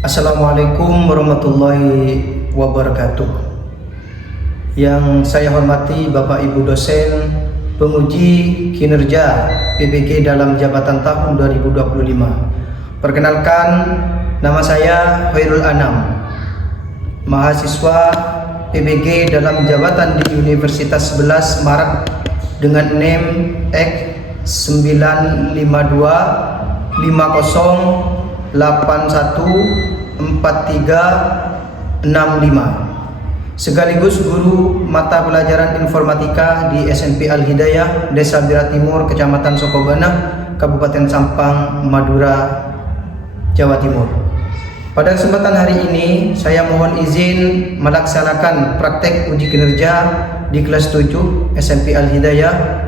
Assalamualaikum warahmatullahi wabarakatuh. Yang saya hormati Bapak Ibu dosen penguji kinerja PBG dalam jabatan tahun 2025. Perkenalkan, nama saya Khairul Anam, mahasiswa PBG dalam jabatan di Universitas 11 Maret dengan NIM X 952 50 814365, sekaligus guru mata pelajaran informatika di SMP Al Hidayah, Desa Bira Timur, Kecamatan Sokobana, Kabupaten Sampang, Madura, Jawa Timur. Pada kesempatan hari ini saya mohon izin melaksanakan praktek uji kinerja di kelas 7 SMP Al Hidayah.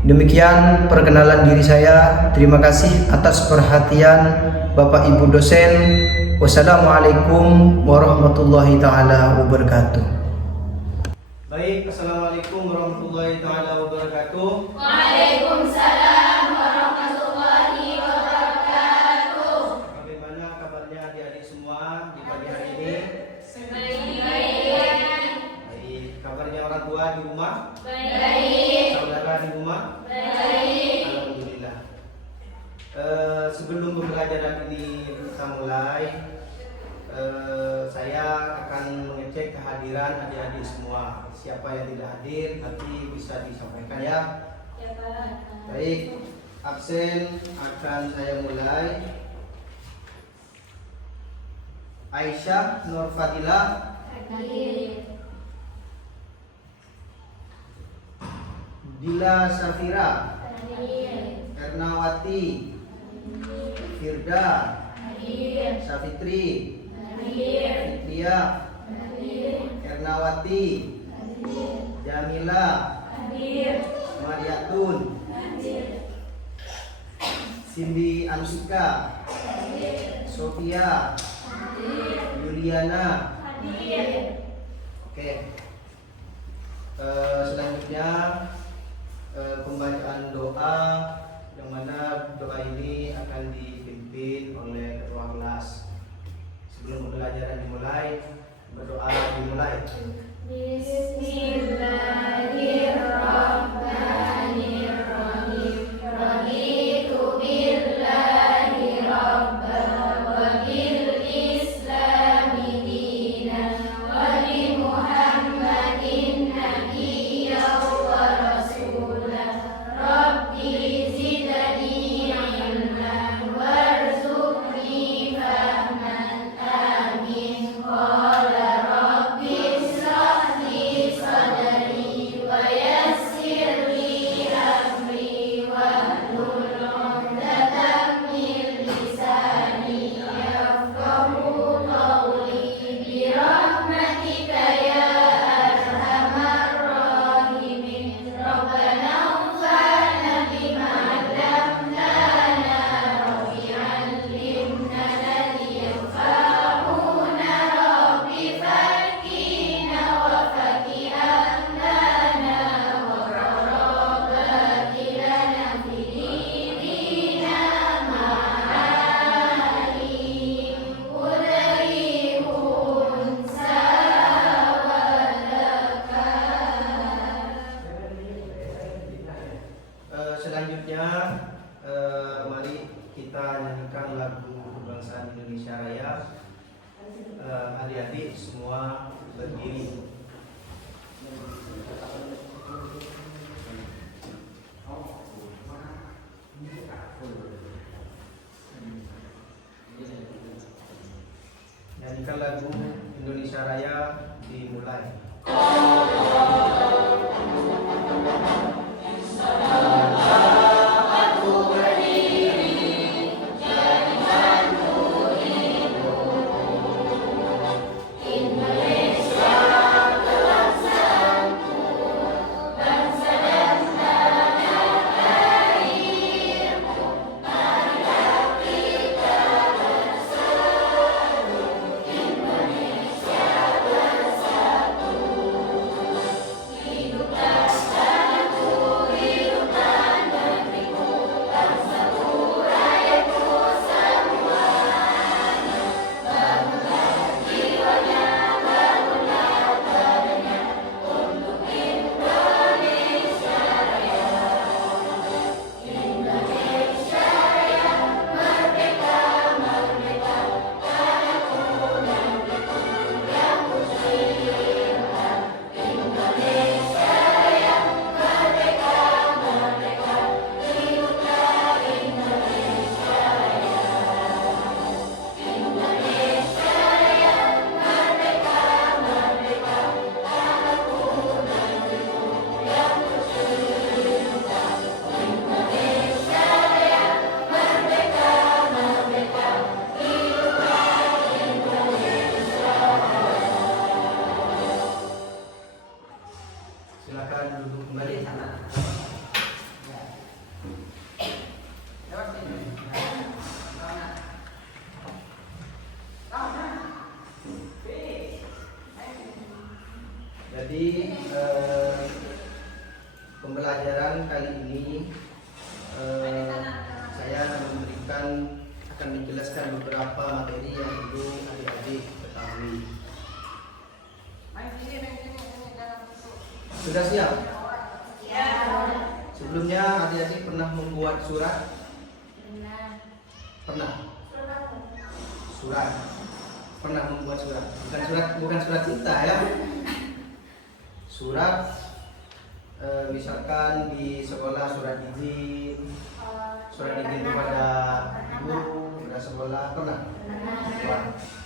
Demikian perkenalan diri saya. Terima kasih atas perhatian Bapak Ibu dosen. Wassalamualaikum warahmatullahi taala wabarakatuh. Baik, assalamualaikum warahmatullahi taala wabarakatuh. Waalaikumsalam warahmatullahi wabarakatuh. Bagaimana kabarnya adik-adik semua di pagi hari ini? Baik. Baik. Kabarnya orang tua di rumah? Baik. Saudara di rumah? Baik. Alhamdulillah. Sebelum pembelajaran ini kita mulai, saya akan mengecek kehadiran adik-adik semua. Siapa yang tidak hadir nanti bisa disampaikan ya. Ya, Pak. Baik, absen akan saya mulai. Aisyah Nur Fadila, Hadir. Dila Safira, Hadir. Ernawati, Firda, Hadir. Safitri, Hadir. Fitria, Hadir. Ernawati, Jamila, Hadir. Mariatun, Hadir. Cindy Ansika, Sofia, Yuliana. Hadir. Oke. Selanjutnya pembacaan doa, yang mana doa ini akan dipimpin oleh ketua kelas. Sebelum pembelajaran dimulai, berdoa dimulai. Bismillahirrahmanirrahim. Raditu billahi rabban wa bil islami dinan wa bi Muhammadin nabiyyan wa rasulan. Rabbi zidni ilman warzuqni fahman. Amin. Qala rabbi ishrah li sadri wa yassir li amri wahlul 'uqdatam min lisani yafqahu qawli bi rahmatika ya arhamar rahimin. Rabbana anfa'na bima 'allamtana rabbi 'allimna alladhi yanfa'una rabbi fakina wa faki'annana wa qarabati lana fi dinina ma'alim udrihun sawalaka. Selanjutnya, mari kita nyanyikan lagu kebangsaan Indonesia Raya. Adik-adik semua berdiri. Nyanyikan lagu Indonesia Raya dimulai. Indonesia bersatu. Jadi pembelajaran kali ini saya akan menjelaskan beberapa materi yang perlu adik-adik ketahui. Sudah siap? Ya. Sebelumnya adik-adik pernah membuat surat? Pernah? Surat. Pernah membuat surat. Bukan surat cinta ya. Surat misalkan di sekolah surat izin kepada guru, kepada sekolah, pernah?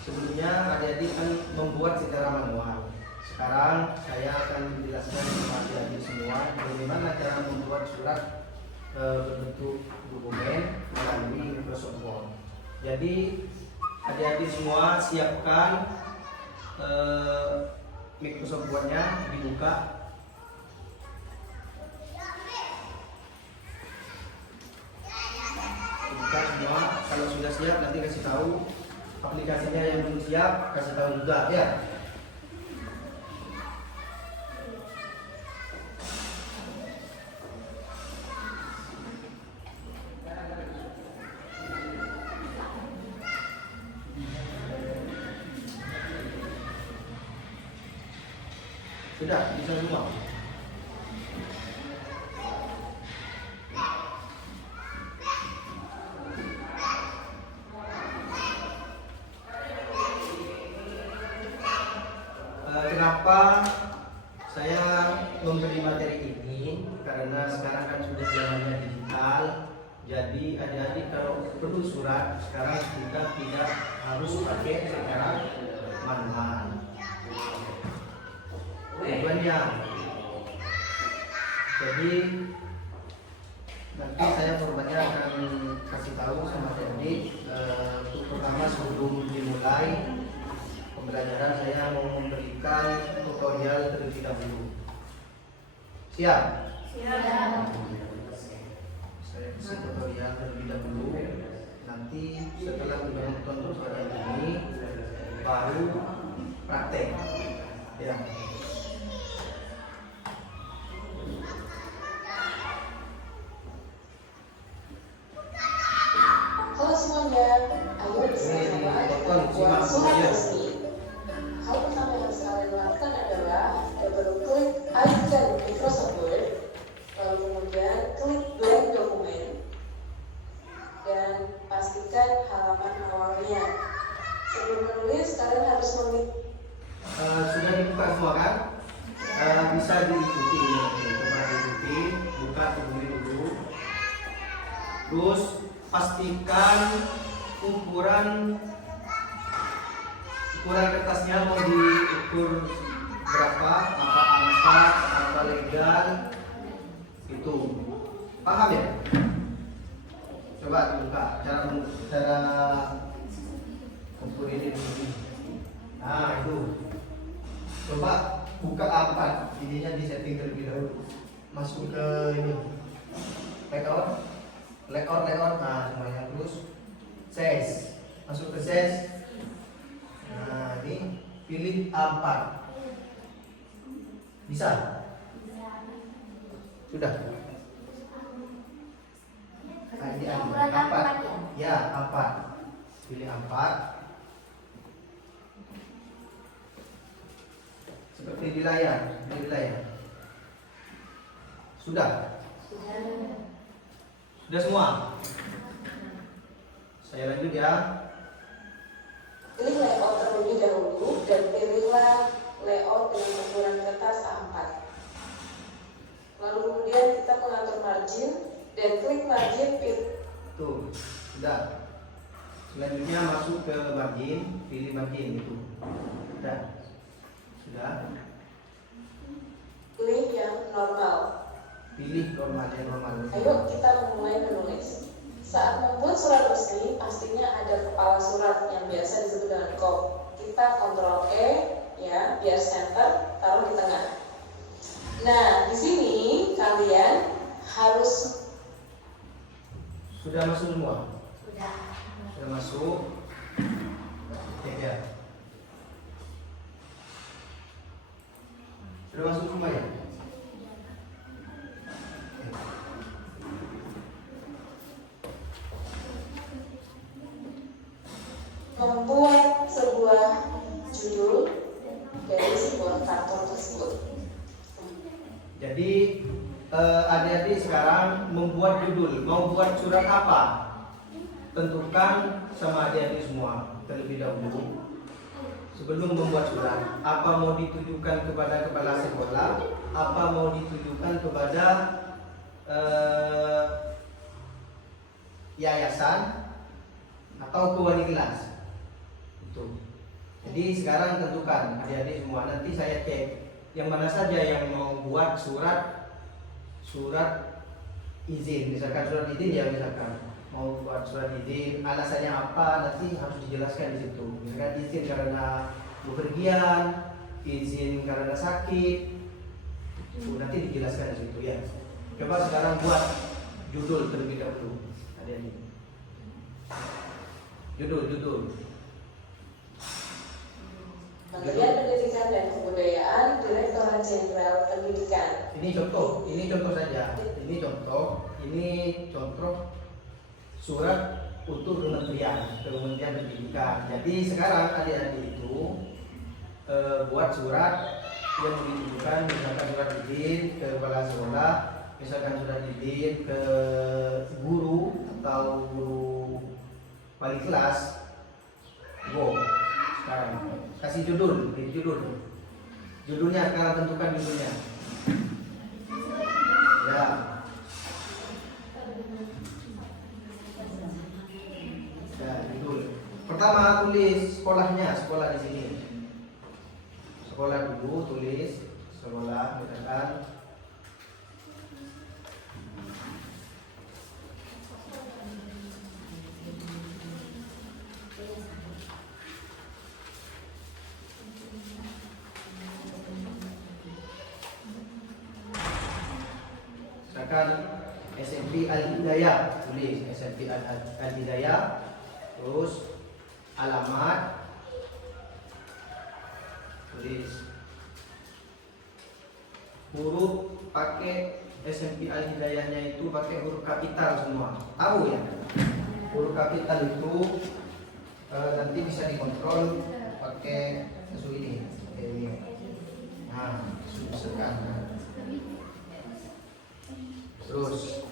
Sebelumnya adik-adik kan membuat secara manual. Sekarang saya akan menjelaskan kepada adik-adik semua bagaimana cara membuat surat berbentuk dokumen melalui Microsoft Word. Jadi adik-adik semua siapkan Microsoft Word-nya, dibuka. Dibuka semua. Kalau sudah siap nanti kasih tahu. Aplikasinya yang belum siap kasih tahu juga ya. Sudah bisa semua. Kenapa saya memberi materi ini? Karena sekarang kan sudah zamannya digital. Jadi adik-adik kalau perlu surat sekarang kita tidak harus pakai secara manual. Tujuannya, jadi nanti saya formatnya akan kasih tahu sama adik. Untuk pertama sebelum dimulai pembelajaran saya mau memberikan tutorial terlebih dahulu. Siap? Siap. Saya kasih tutorial terlebih dahulu. Nanti setelah menonton tutorial ini baru praktek. Ya. Halo semuanya, ayo bersama-sama kita membuat surat resmi. Hal pertama yang harus kalian lakukan adalah baru klik icon Microsoft Word, lalu kemudian klik blank dokumen, dan pastikan halaman awalnya. Sebelum menulis, kalian harus memilih. Sudah dibuka semua kan? Bisa diikuti ini. Coba diikuti, buka dulu. Terus pastikan ukuran kertasnya mau diukur berapa, apa angka, apa legal, itu paham ya? Coba dibuka cara ukur ini dulu. Nah itu, coba buka apa? Ininya di setting terlebih dahulu. Masuk ke ini, layout, nah semuanya. Terus size, masuk ke size. Nah ini pilih A4. Bisa? Sudah? Nah ini A4. Ya A4. Pilih A4. Seperti di layar. Sudah? Sudah semua? Saya lanjut ya. Pilih layout terlebih dahulu dan pilihlah layout dengan ukuran kertas A4. Lalu kemudian kita mengatur margin dan klik margin Tuh, sudah. Selanjutnya masuk ke margin, pilih margin itu. Sudah. klik yang normal. Pilih normal. Ayo kita memulai menulis. Saat membuat surat resmi, pastinya ada kepala surat yang biasa disebut dengan kop. Kita Ctrl E ya, biar center, taruh di tengah. Nah, di sini kalian harus sudah masuk semua. Sudah masuk. Ya. Sudah membuat sebuah judul dari sebuah kantor tersebut. Jadi adik-adik sekarang membuat judul, mau buat surat apa? Tentukan sama adik-adik semua terlebih dahulu. Sebelum membuat surat, apa mau ditujukan kepada kepala sekolah, apa mau ditujukan kepada yayasan atau ke wali kelas. Itu. Jadi sekarang tentukan adik-adik semua. Nanti saya cek yang mana saja yang mau buat surat izin. Misalkan surat izin ya, misalkan mau buat surat izin, alasannya apa nanti harus dijelaskan di situ. Misalkan izin karena bepergian, izin karena sakit, nanti dijelaskan di situ ya. Coba sekarang buat judul terlebih dahulu, adik-adik. Judul. Kementerian Pendidikan dan Kebudayaan, Direktorat Jenderal Pendidikan. Ini contoh saja. Ini contoh surat untuk Kementerian Pendidikan. Jadi sekarang adik-adik itu buat surat yang ditujukan, misalkan surat izin ke kepala sekolah, misalkan surat izin ke guru atau guru wali kelas. Sekarang kasih judulnya sekarang tentukan judulnya ya. Judul pertama tulis sekolah di sini, sekolah dulu, tulis sekolah misalkan SMP Al-Hidayah, tulis SMP Al-Hidayah, terus alamat, tulis huruf, pakai SMP Al-Hidayahnya itu pakai huruf kapital semua, tahu ya? Huruf kapital itu nanti bisa dikontrol pakai susu ini. Nah, sekan. Terus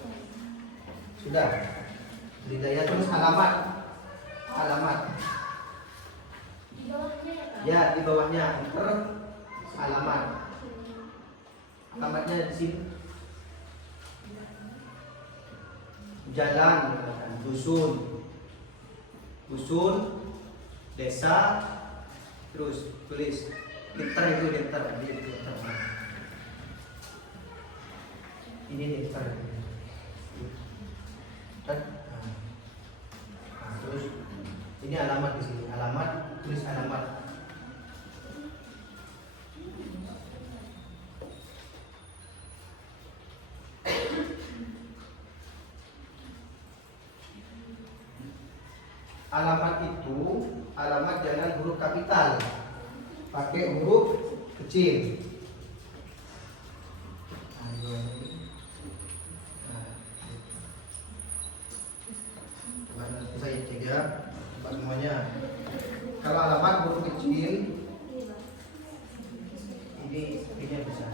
sudah Hidayah, terus alamat ya, di bawahnya enter alamatnya di sini, jalan, dusun, desa, terus tulis liter itu liter. Ini liter kan. Terus ini alamat di sini, tulis alamat. Alamat jangan huruf kapital, pakai huruf kecil. Nanti saya cek ya semuanya. Kalau alamat huruf kecil ini bisa.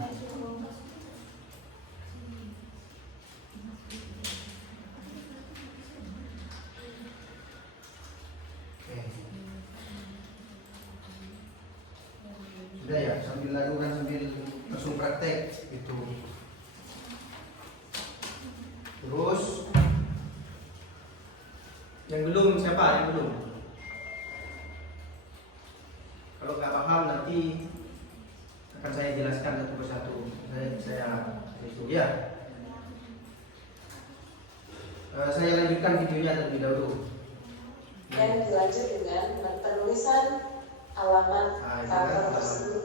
Sudah ya, sambil lakukan sambil langsung praktek itu. Terus yang belum siapa? Yang belum? Kalau nggak paham nanti akan saya jelaskan satu persatu. Saya itu ya. Saya lanjutkan videonya terlebih dahulu. Dan dilanjut dengan penulisan alamat kantor tersebut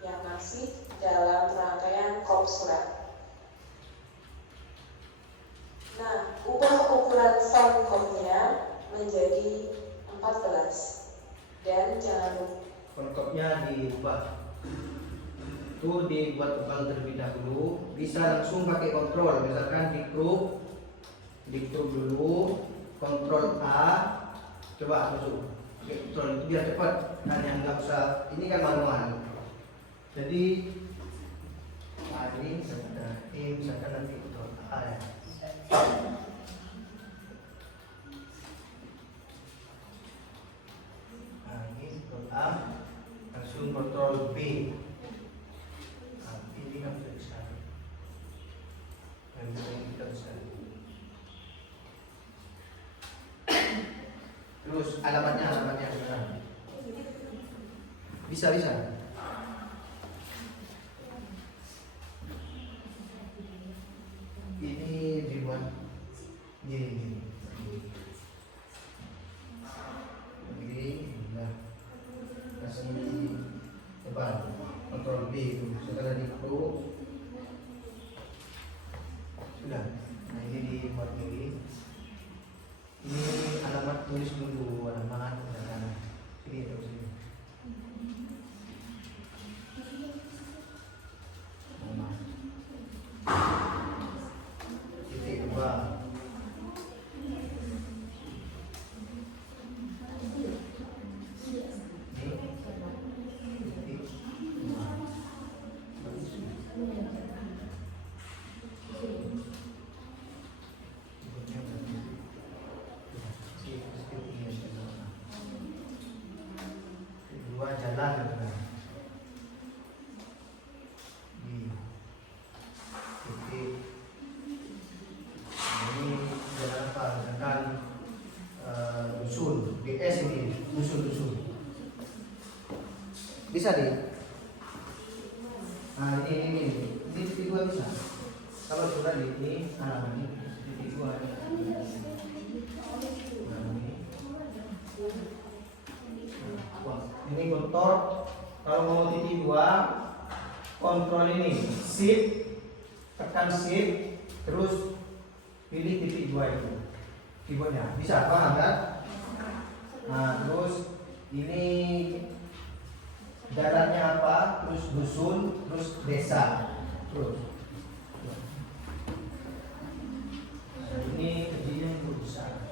yang masih dalam rangkaian kop surat. Nah, ubah ukuran font kopnya menjadi 14 dan jangan lupa Font kopnya diubah. Itu dibuat tebal terlebih dahulu. Bisa langsung pakai kontrol, misalkan diklik dulu, kontrol A, coba masuk. Betul, itu biar cepat. Hanya nggak usah, ini kan manual. Jadi ini misalkan nanti betul A ya. Nah, ini betul A, langsung kontrol B. Nah, ini kan bisa disana. Dan ini kita bisa. Terus alamatnya bisa. Ini dibuat ini. Oke, nah kasih tebal kontrol B itu. Setelah itu sudah. Nah ini dibuat ini. Ini alamat tulis dulu alamat dan ini terus ini. Titik 2. Kedua jalan di titik ini jalan apa dengan dusun DS ini dusun bisa deh. Nah ini titik 2 bisa kalau sudah di ini ini titik 2 ini kontrol. Kalau mau titik 2 kontrol ini shift, tekan shift terus pilih titik 2 itu keyboardnya, bisa paham kan? Nah terus ini jalannya apa, terus dusun, terus desa, terus nah, ini kecilnya yang besar.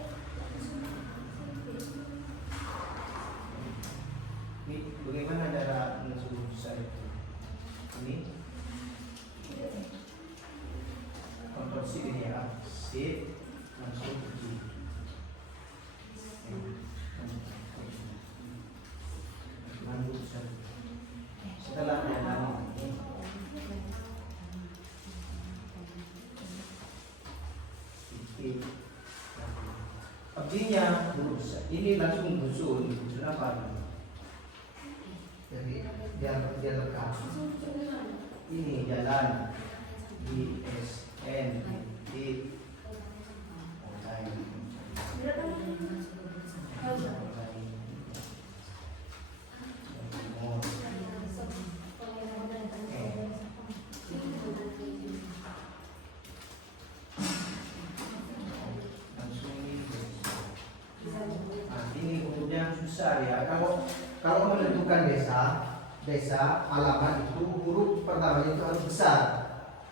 Ini bagaimana cara mensuruh besar itu? Ini konversi ini ya, shift langsung kecil. Setelah jalan artinya ini langsung dusun apa? Jadi dia lekap. Ini jalan di SN di ini kemudian susah ya kalau menentukan desa alamat itu huruf pertama itu harus besar,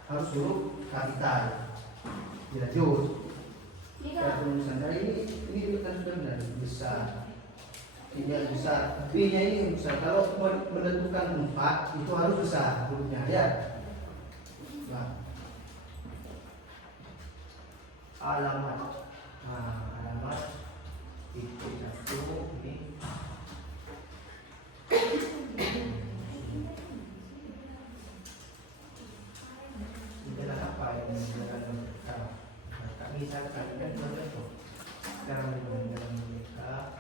harus huruf kapital, tidak jauh. Tulisan dari ini kan sudah benar besar, ini harus besar, B-nya ini besar. Kalau menentukan tempat itu harus besar hurufnya ya. Nah, alamat, alamat itu satu ini. Jalan apa yang jalan sekarang? Misalkan kan contoh sekarang dengan mereka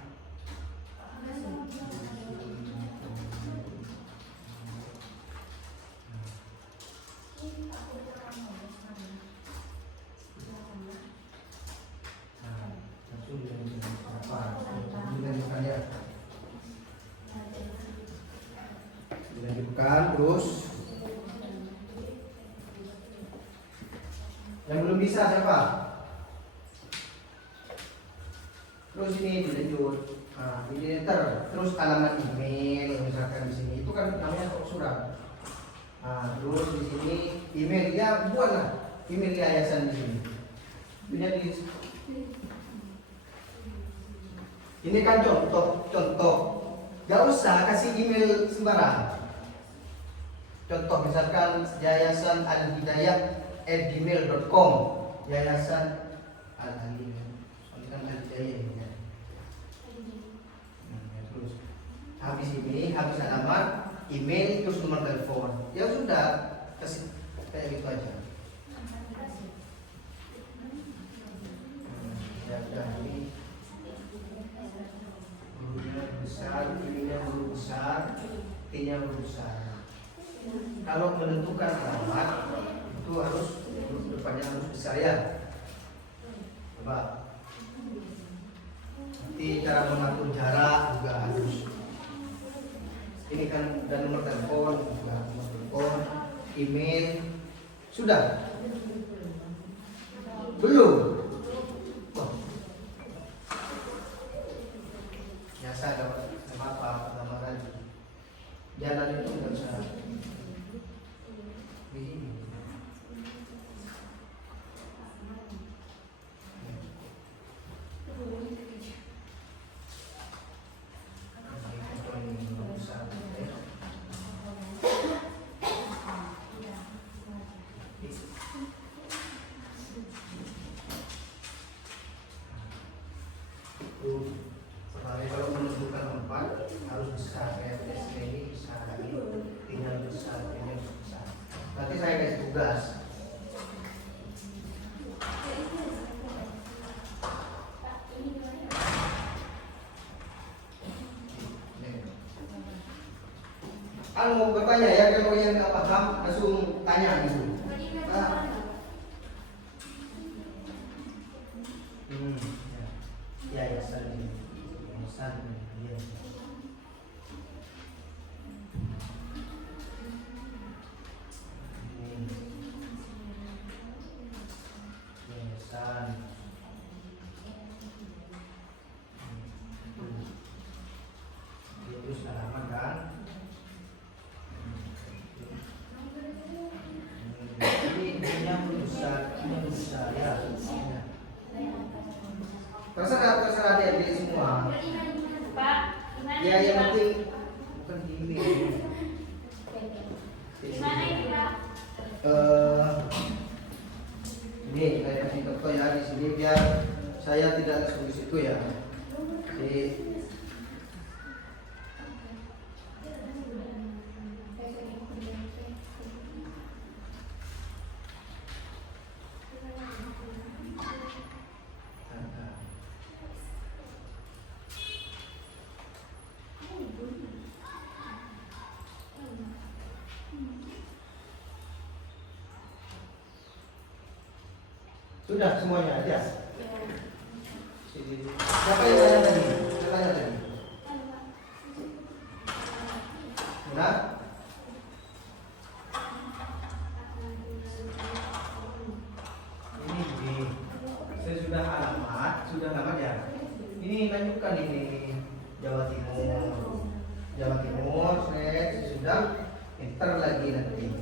langsung dengan apa? Dilanjutkan terus. Yang belum bisa siapa? Terus ini dilanjut. Nah, ini enter. Terus alamat email misalkan di sini itu kan namanya surat. Nah, terus di sini email ya buatlah email yayasan di sini. Punya di ini kan contoh usah kasih email sembarang. Contoh misalkan yayasan alhidayah@gmail.com, yayasan al-hidayah, soalnya kan al-hidayah ini ya. Terus habis ini, habis alamat, email, terus nomor telepon. Ya sudah, kasih kayak gitu aja. Ya udah, ini hurufnya besar, ininya huruf besar, T-nya huruf besar. Kalau menentukan alamat itu harus huruf depannya harus besar ya. Coba. Nanti cara mengatur jarak juga harus. Ini kan dan nomor telepon juga, nomor telepon, email, sudah. Belum. Wah. Biasa dapat apa nama tadi. Jalan itu nggak usah. Begini. Pertama kalau menentukan tempat harus besar kayak ini besar lagi, tinggal besar, ini besar. Nanti saya kasih tugas. Mau bertanya ya, kalau yang nggak paham langsung tanya gitu. Ya, ya, saling, ya. Terus halaman kan. Ini besar ya. Terserah adik semua. Pak, gimana Ya ini, yang Pak? penting bukan gini. Gimana ini, Pak? Ini saya kasih contoh ya di sini biar saya tidak langsung di situ ya. Jadi sudah semuanya aja. Siapa yang tanya tadi? Siapa tanya tadi? Sudah? Ini saya sudah alamat ya. Ini lanjutkan ini Jawa Timur, saya sudah enter lagi nanti.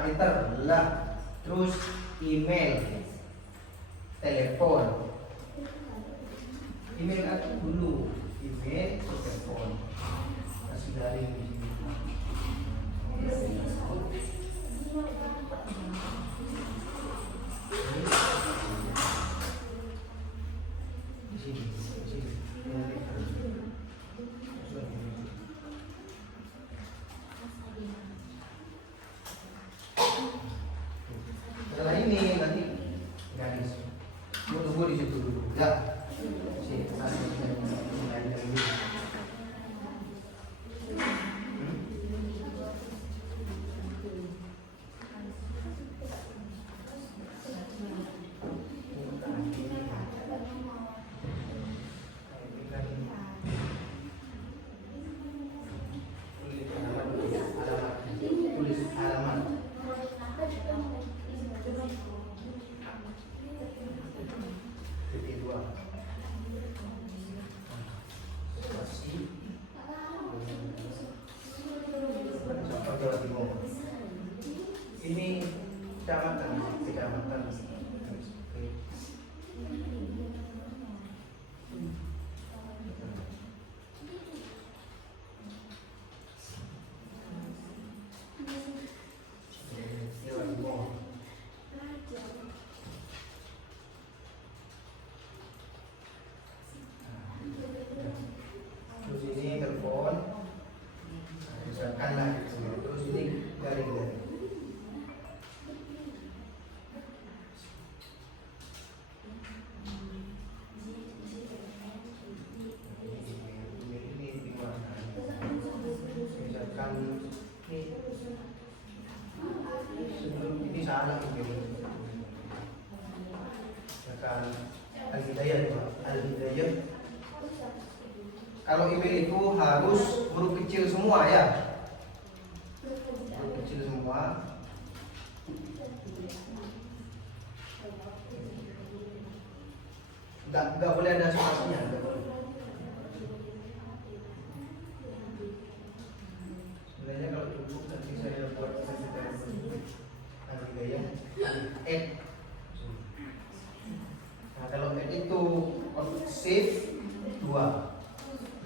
Enter lah, terus email, telepon, email aku dulu, email, terus telepon, kasih garing di sini. Di sini. Setelah ini nanti garis mau tunggu di situ dulu ya. Sini nanti mulai dari dulu. Tulis halaman. Titik 2. anak ini. Akan Al-Hidayah, Al-Hidayah. Kalau email itu harus huruf kecil semua ya. Huruf kecil semua. Enggak boleh ada spasinya, enggak boleh. Sebenarnya kalau cukup nanti saya buat Al-Hidayah add. Nah, kalau add itu save 2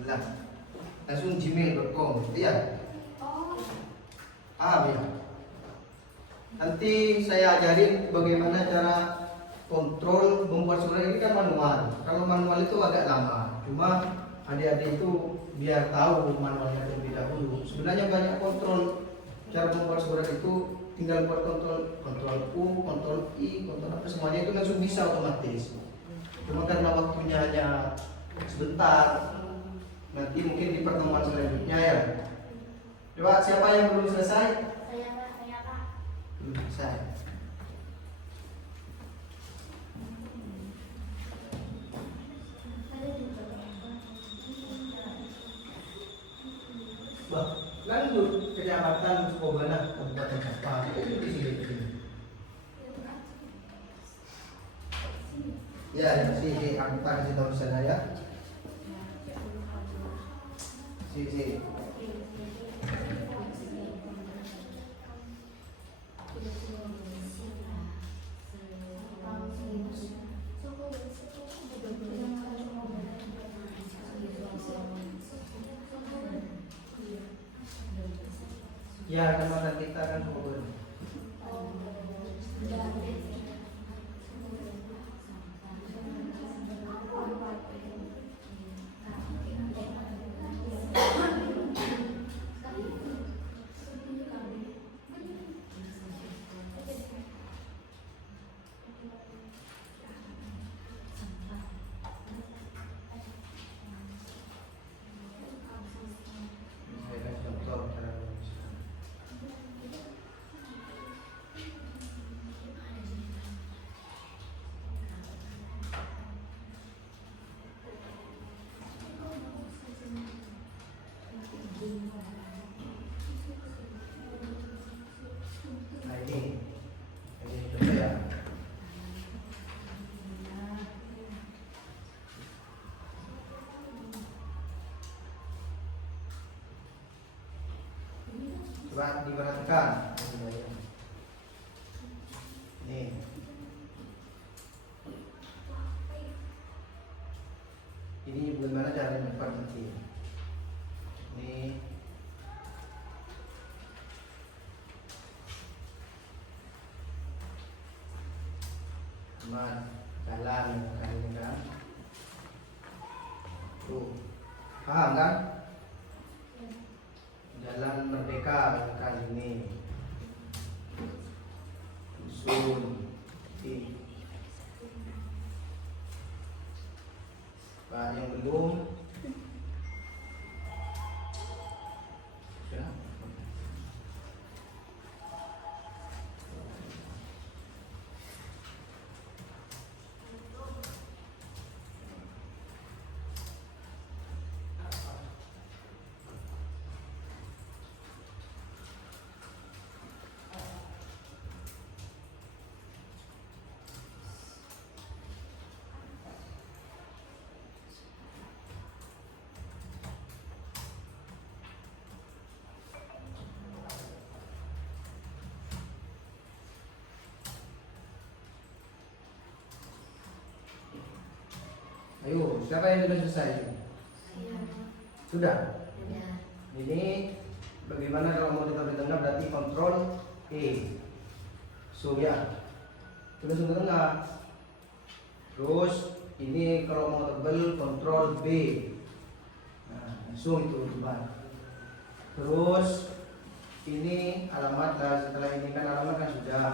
lah langsung gmail.com gitu ya. Paham ya? Nanti saya ajarin bagaimana cara kontrol membuat surat ini kan manual. Kalau manual itu agak lama. Cuma adik-adik itu biar tahu manualnya terlebih dahulu. Sebenarnya banyak kontrol cara membuat surat itu, tinggal buat kontrol U, kontrol I, kontrol apa semuanya itu langsung bisa otomatis. Cuma karena waktunya hanya sebentar, nanti mungkin di pertemuan selanjutnya ya. Coba siapa yang belum selesai? Saya Pak. Belum selesai. Bah, lanjut kecamatan Sukobana, Kabupaten Sampang. Itu di sini. Ya, si aku kasih tahu sana ya. Si. Ya, kecamatan kita kan Sukobana. Saya kasih contoh cara menuliskan. Nah ini coba ya. Coba diperhatikan. Nih. Ini bagaimana cara membuat nanti. Ini jalan ini kan. Tuh. Paham kan? Jalan Merdeka kali ini. Dusun. Pak yang belum. Sudah. Ayo, siapa yang sudah selesai? Sudah? Ini bagaimana kalau mau ditaruh di tengah berarti kontrol E. So ya, terus ke tengah. Terus ini kalau mau tebel kontrol B. Nah, langsung itu tebal. Terus ini alamat, setelah ini kan alamat kan sudah.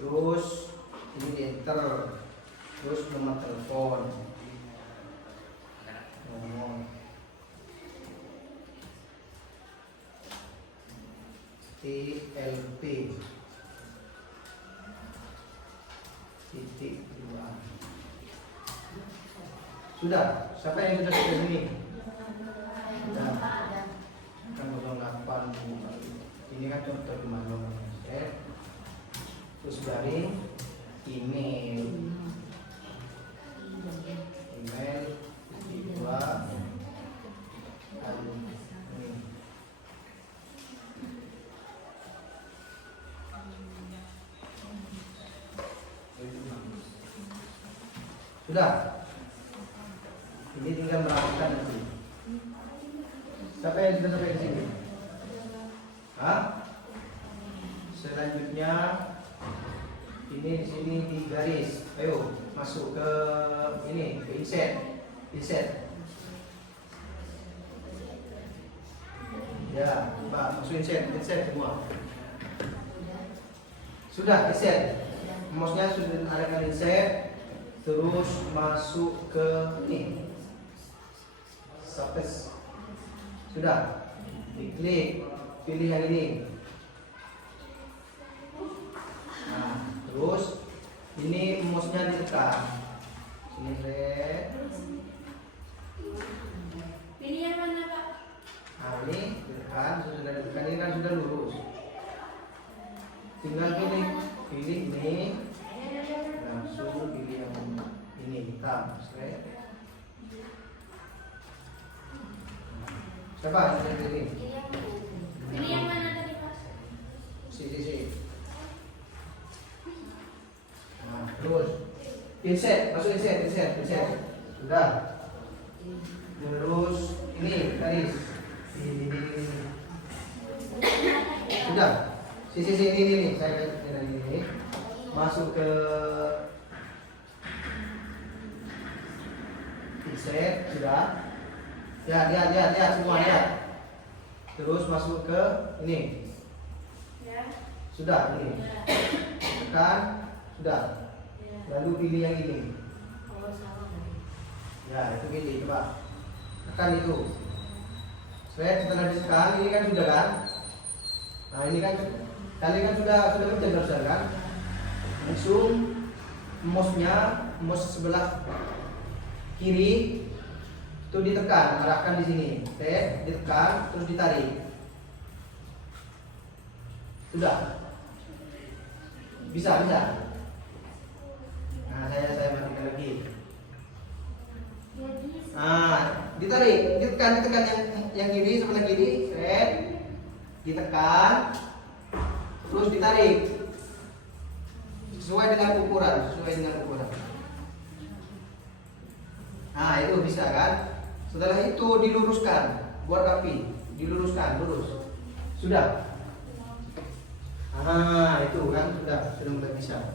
Terus ini di enter. Terus nomor telepon. Nomor TLP titik 2. Sudah, siapa yang sudah sampai sini? Sudah. Kan 08. Ini kan contoh kemana terus dari email titik 2 lalu ini. Sudah. Ini tinggal merapikan nanti. Siapa yang sudah sampai di sini? Hah? Selanjutnya ini di sini di garis. Ayo masuk ke ini ke insert. Ya, Pak, masuk insert semua. Sudah insert. Mouse-nya sudah ada insert. Terus masuk ke ini surface. Sudah diklik, pilih yang ini. Nah, terus ini mouse-nya ditekan sini red. Pilih yang mana, Pak? Nah, ini ditekan, sudah ditekan, ini kan sudah lurus. Tinggal pilih ini. Langsung pilih yang ini hitam, red. Siapa yang sudah pilih? Pilih yang mana tadi, Pak? Si. Nah, terus insert, masuk insert. Sudah. Terus ini garis. Ini. Sudah. Sisi ini saya dari ini. Masuk ke insert, sudah. Ya, lihat semua lihat. Terus masuk ke ini. Ya. Sudah ini. Tekan, sudah. Lalu pilih yang ini. Oh, sama. Ya, itu pilih coba. Tekan itu. Setelah ditekan, ini kan sudah kan? Nah, ini kan kalian kan sudah mencet kan? Langsung mouse sebelah kiri itu ditekan, arahkan di sini. Oke, ditekan terus ditarik. Sudah. Bisa. Nah, saya matikan lagi. Nah, ditekan yang kiri sebelah kiri, set. Ditekan terus ditarik. Sesuai dengan ukuran. Nah, itu bisa kan? Setelah itu diluruskan, buat rapi, lurus. Sudah. Ah, itu kan sudah mulai bisa.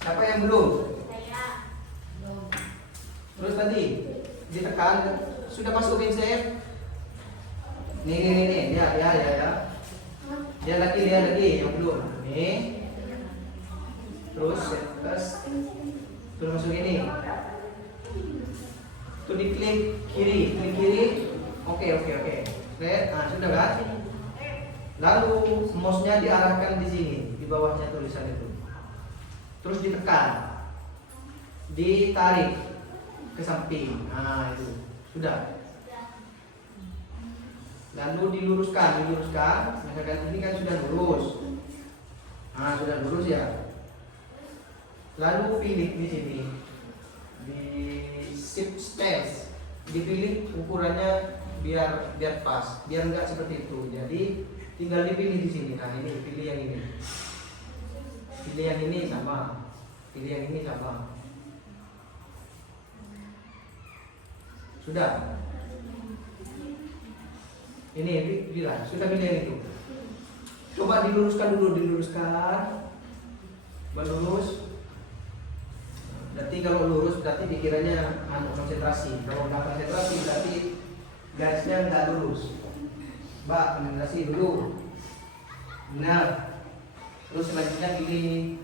Siapa yang belum? Saya. Belum. Terus tadi ditekan, sudah masuk insert. Nih, ya. Dia lagi yang belum. Nih. Terus masuk ini. Itu diklik kiri. Oke. Nah, sudah kan? Lalu mouse-nya diarahkan di sini, di bawahnya tulisan itu. Terus ditekan. Ditarik ke samping. Nah, itu. Sudah. Lalu diluruskan. Misalkan ini kan sudah lurus. Nah, sudah lurus ya. Lalu pilih di sini. Di shift space. Dipilih ukurannya biar pas, biar enggak seperti itu. Jadi tinggal dipilih di sini. Nah, ini pilih yang ini. Pilih yang ini sama. Sudah. Ini bilang sudah pilih yang itu. Coba diluruskan dulu, melurus. Berarti kalau lurus berarti dikiranya konsentrasi. Kalau nggak konsentrasi berarti garisnya nggak lurus. Mbak, konsentrasi dulu. Benar. Terus selanjutnya pilih.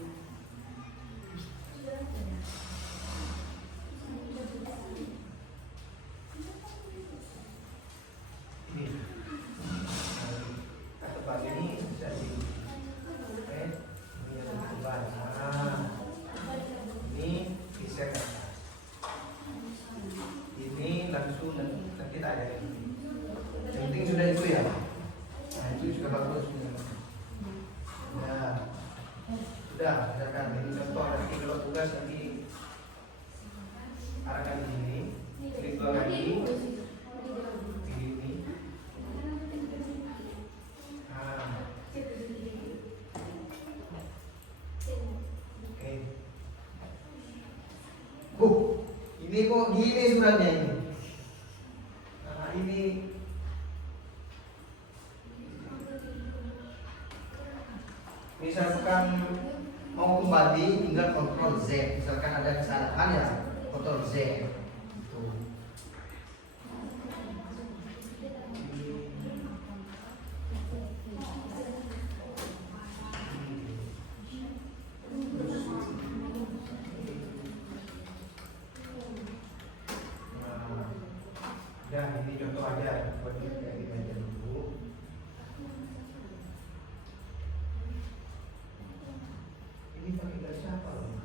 Ini. Atau ini bisa di. Oke. Ini yang kedua. Nah. kita aja. Yang penting sudah itu ya. Nah itu juga bagus. Nah, sudah, misalkan ini contoh nanti kalau tugas nanti arahkan di sini, klik dua kali, pilih ini. Nah, oke. Ini kok gini suratnya ini. Nah, ini misalkan mau kembali tinggal Ctrl Z. Misalkan ada kesalahan ya Ctrl Z. Tuh. Nah, ini contoh aja buat kita aja dulu. Ini pakai garis apa loh?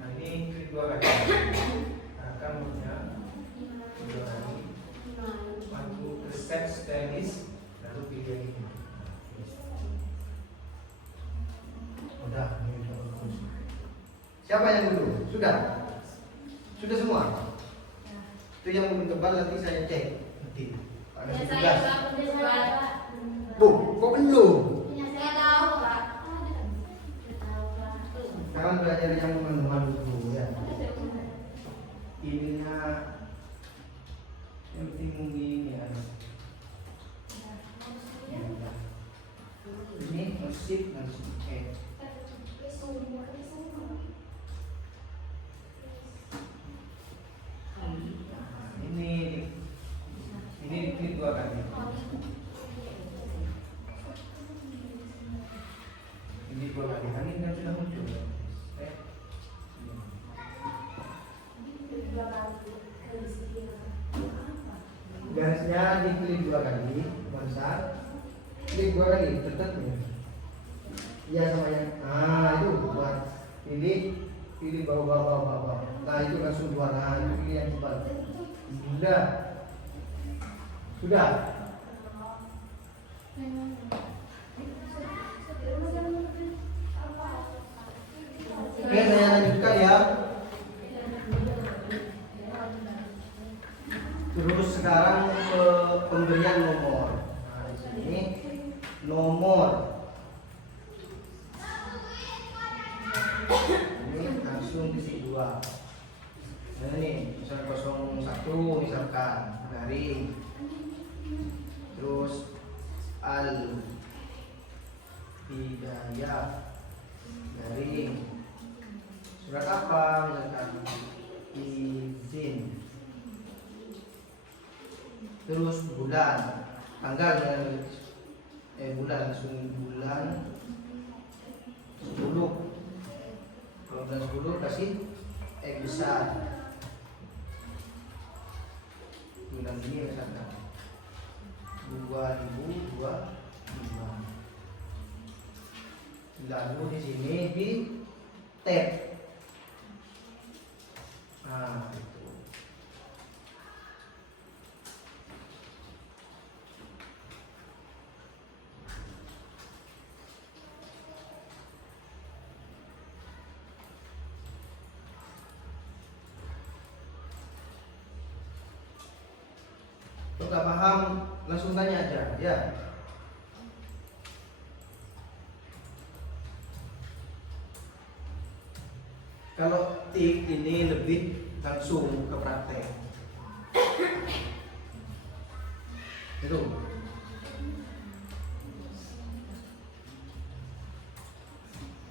Nah ini klik dua kali. Akan punya dua kali. Maju ke set stylist, lalu pilih yang ini. Udah, ini udah bagus. Siapa yang dulu? Sudah? Sudah semua? Itu yang belum tebal nanti saya cek. Nanti. Ada Ya, tugas. saya Pak. Bu, kok belum? Saya tahu, Pak. Tahu, Pak. Jangan belajar yang manual dulu ya. Ininya yang penting ini ya. Ini musik. Ini diklik dua kali. Ini dua kali. Angin kan sudah muncul. Garisnya diklik dua kali, besar. Klik dua kali, tetap ya. Iya sama yang. Nah itu buat pilih bawah. Nah itu langsung dua. Nah itu pilih yang cepat. Sudah. Oke, saya lanjutkan ya. Terus sekarang ke pemberian nomor. Nah, di sini nomor. Ini langsung isi 2. Nah ini misal 01 misalkan garing. Terus Al Hidayah garing. Surat apa misalkan izin. Terus bulan, tanggal bulan langsung bulan 10. Kalau bulan 10 kasih besar. Bulan ini misalkan 2025. Lalu di sini di tab. Nah, itu. Kalau nggak paham langsung tanya aja ya. Kalau tip ini lebih langsung ke praktek. Itu.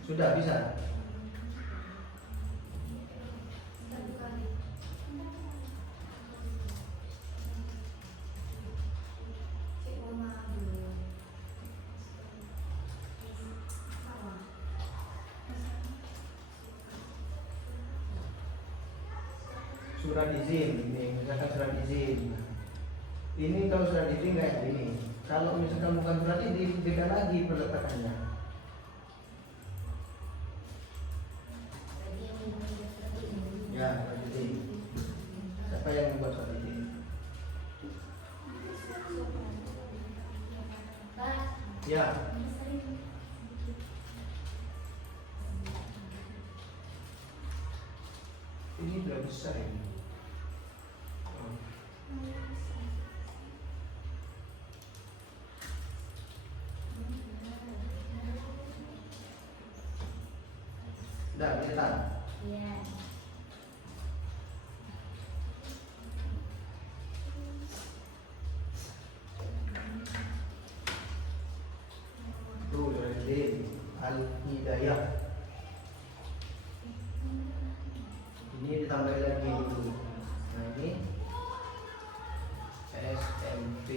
Sudah bisa. Surat izin ini, misalkan surat izin. Ini kalau surat izin kayak gini. Kalau misalkan bukan surat izin, beda lagi peletakannya. Ya, surat izin. Ya. Ini sudah besar ini. Oh. Udah, kelihatan. Iya. Tuh, Jalaluddin Al-Hidayah. Ini ditambah lagi itu. Nah ini SMP.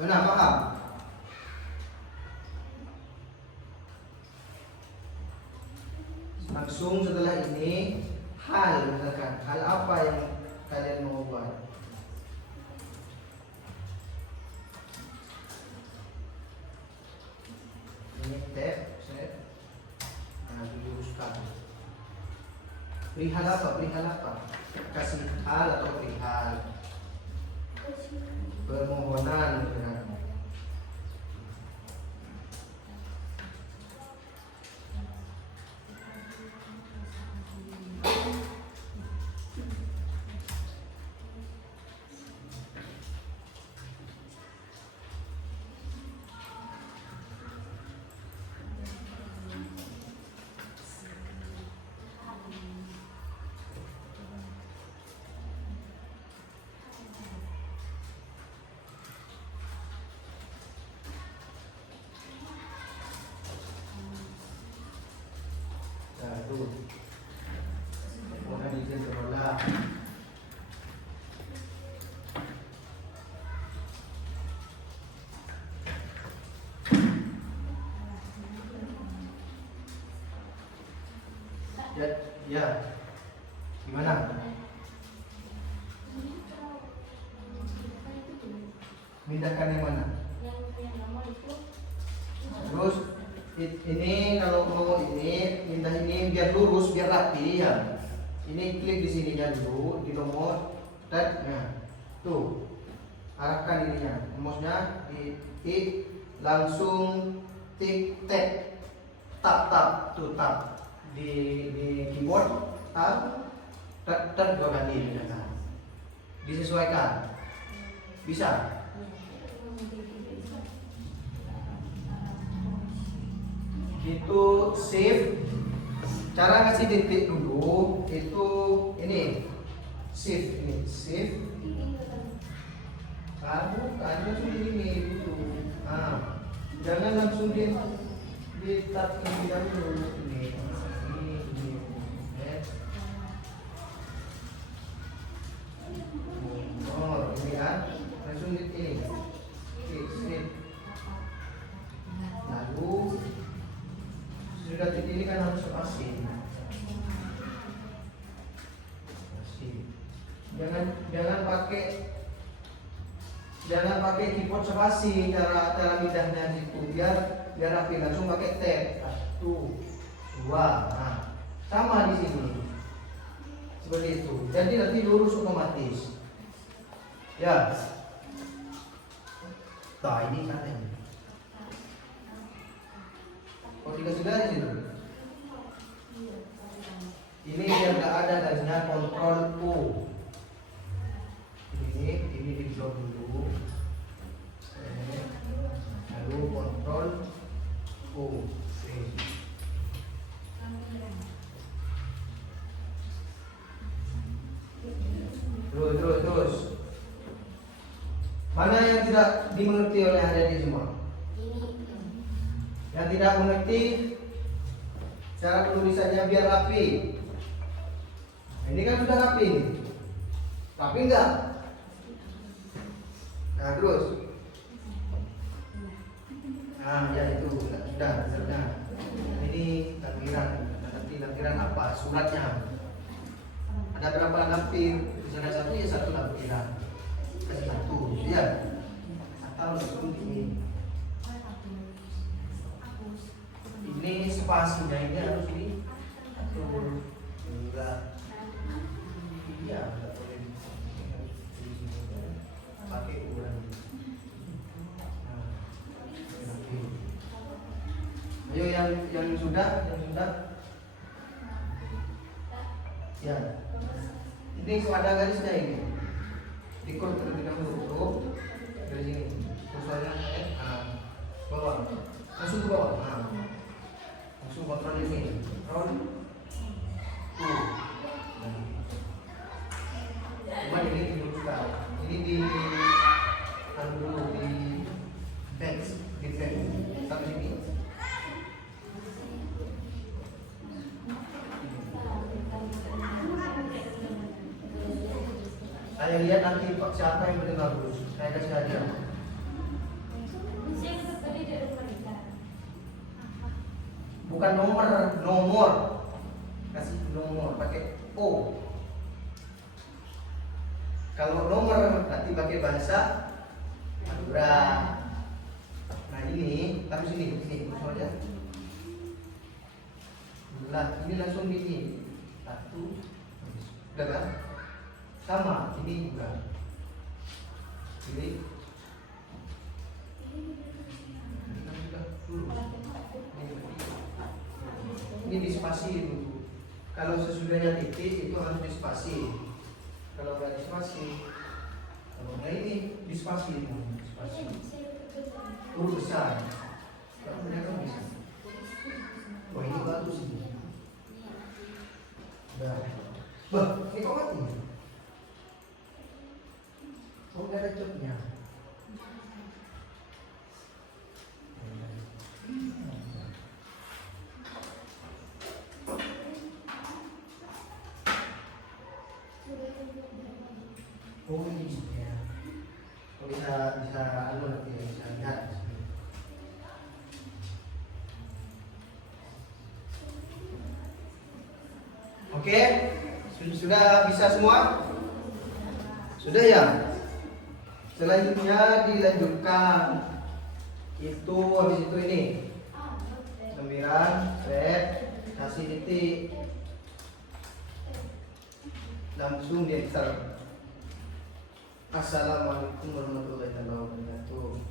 Mana paham? Langsung setelah ini hal, misalkan hal apa yang kalian mau buat? Ini tab, set. Nah, diluruskan. Perihal apa? Perihal apa? Kasih hal atau perihal? Permohonan, misalkan. Nah, itu. Permohonan izin sekolah. Ya, ya. Gimana? Pindahkan yang mana? Yang nomor itu. Terus ini kalau mau ini pindah ini biar lurus biar rapi ya. Ini klik di sininya dulu di nomor dan nah tuh arahkan ininya mouse-nya di tik langsung tik tab tuh tab di keyboard tab dua kali misalkan. Disesuaikan bisa. Itu save. Cara ngasih titik dulu itu ini save ini save. Kamu langsung ini dulu. Ah, jangan langsung di tab ini dulu ini. Oh, ini kan langsung di ini. Save. Lalu sudah titik ini kan harus spasi. Jangan pakai keyboard spasi cara pindahnya gitu biar rapi langsung pakai tab. Satu, dua. Nah, sama di sini. Seperti itu. Jadi nanti lurus otomatis. Ya. Nah, ini caranya. Oh, dikasih garis itu. Ini yang nggak ada garisnya kontrol U. Ini di blok dulu. Lalu kontrol U. Terus. Mana yang tidak dimengerti oleh adik semua? Yang tidak mengerti cara penulisannya biar rapi. Ini kan sudah rapi. Rapi enggak? Nah terus. Nah ya itu sudah. Ini lampiran. Nanti lampiran apa? Suratnya. Ada berapa lampir? Misalnya satu ya satu lampiran. Kasih satu, ya. Atau langsung ini. Ini spasinya ini harus di atur. Enggak. Iya, enggak boleh. Pakai ukuran. Nah, ayo yang sudah. Ya. Ini ada garisnya ini. Dikot terlebih dahulu dari sini. Terusnya bawah. Langsung ke bawah. Nah. Langsung kontrol ini. Roll. Cuma ini dibuka. Ini di dulu di fence, sampai sini. Saya lihat nanti siapa yang paling bagus. Saya kasih hadiah. Bukan nomor. Kasih nomor pakai O. Kalau nomor nanti pakai bahasa Madura. Nah ini taruh sini saja. Nah ini langsung ini satu, udah kan? Sama ini juga. Ini ini dispasi dulu. Kalau sesudahnya titik itu harus dispasi. Kalau nggak dispasi, kalau nggak ini dispasi. Huruf besar. Kalau mereka bisa. Wah ini bagus ini. Nah, ini kok mati? Oh nggak ada cutnya. Oh ini ya. Oh, bisa nanti bisa lihat. Oke, sudah bisa semua? Sudah ya. Selanjutnya dilanjutkan. Itu habis itu ini. 9 red kasih titik. Langsung di enter. Assalamualaikum warahmatullahi wabarakatuh.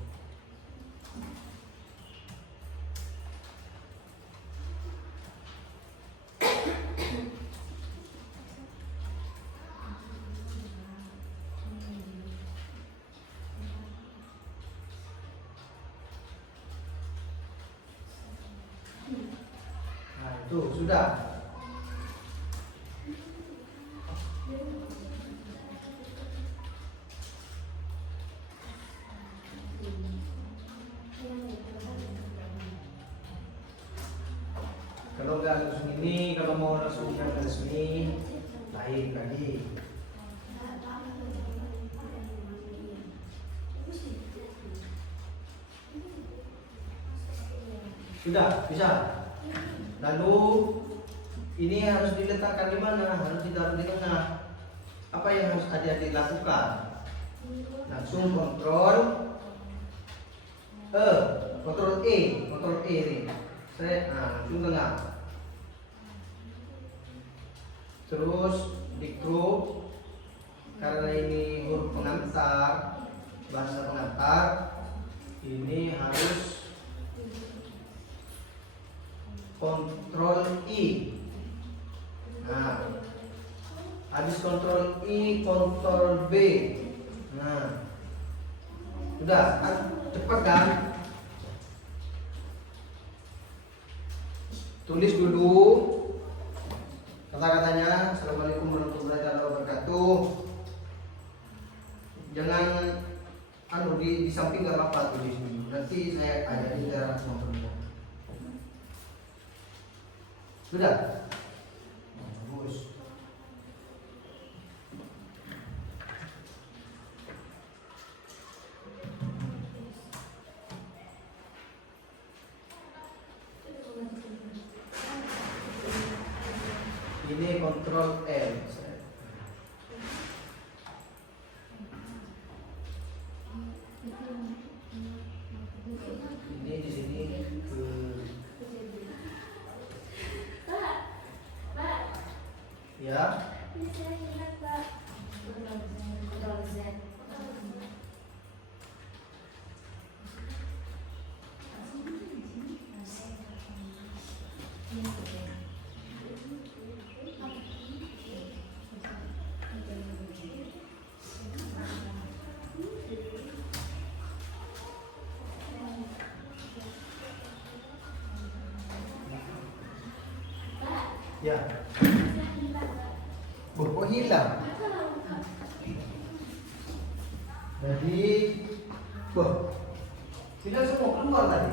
Nah itu sudah. Kalau nggak langsung ini, kalau mau langsung yang resmi, lain lagi. Sudah, bisa. Lalu ini harus diletakkan di mana? Harus ditaruh di tengah. Apa yang harus adik-adik lakukan? Langsung kontrol kontrol E ini. Langsung tengah. Terus di group karena ini huruf pengantar, bahasa pengantar, ini harus kontrol I. Nah, habis kontrol I, kontrol B. Nah, udah kan cepat kan? Tulis dulu kata-katanya. Assalamualaikum warahmatullahi wabarakatuh. Jangan di samping nggak apa-apa, tulis dulu. Nanti saya ajarin cara mempermudah. Sudah? Bagus. sini kontrol L. Ini di sini ke ya. Kontrol Z. Ya. Kok hilang? Jadi, tidak semua keluar tadi.